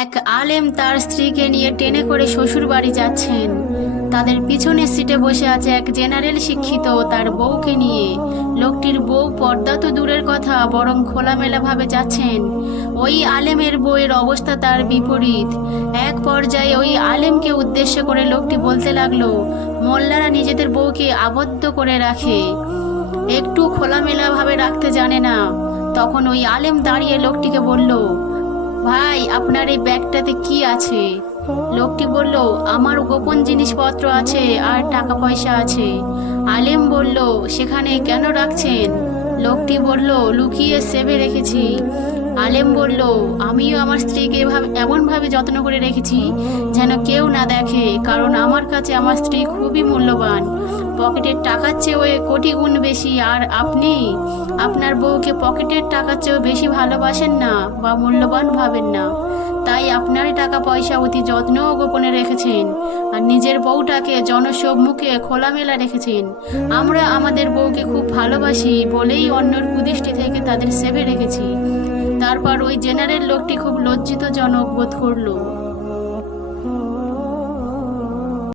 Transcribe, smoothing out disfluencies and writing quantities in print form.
এক আলেম তার স্ত্রীকে নিয়ে ট্রেনে করে শ্বশুর বাড়ি যাচ্ছেন। তাদের পিছনের সিটে বসে আছে এক জেনারেল শিক্ষিত তার বউকে নিয়ে। লোকটির বউ পর্দা তো দূরের কথা, বরং খোলামেলাভাবে যাচ্ছেন। ওই আলেমের বউয়ের অবস্থা তার বিপরীত। এক পর্যায়ে ওই আলেমকে উদ্দেশ্য করে লোকটি বলতে লাগলো, মোল্লারা নিজেদের বউকে আবদ্ধ করে রাখে, একটু খোলামেলাভাবে রাখতে জানে না। তখন ওই আলেম দাঁড়িয়ে লোকটিকে বলল, ভাই, আপনার এই ব্যাগটাতে কি আছে? লোকটি বলল, আমার গোপন জিনিসপত্র আছে আর টাকা পয়সা আছে। আলেম বলল, সেখানে কেন রাখছেন? লোকটি বলল, লুকিয়ে সেভে রেখেছি। আলেম বলল, আমিও আমার স্ত্রীকে এমনভাবে যত্ন করে রেখেছি যেন কেউ না দেখে, কারণ আমার কাছে আমার স্ত্রী খুবই মূল্যবান। পকেটের টাকার চেয়েও কোটি গুণ বেশি। আর আপনি আপনার বউকে পকেটের টাকার চেয়েও বেশি ভালোবাসেন না বা মূল্যবান ভাবেন না, তাই আপনার টাকা পয়সা অতি যত্ন ও গোপনে রেখেছেন, আর নিজের বউটাকে জনসম্মুখে খোলামেলা রেখেছেন। আমরা আমাদের বউকে খুব ভালোবাসি বলেই অন্যের কুদৃষ্টি থেকে তাদের সেভে রেখেছি। তারপর ওই জেনারেল লোকটি খুব লজ্জিতজনক বোধ করলো।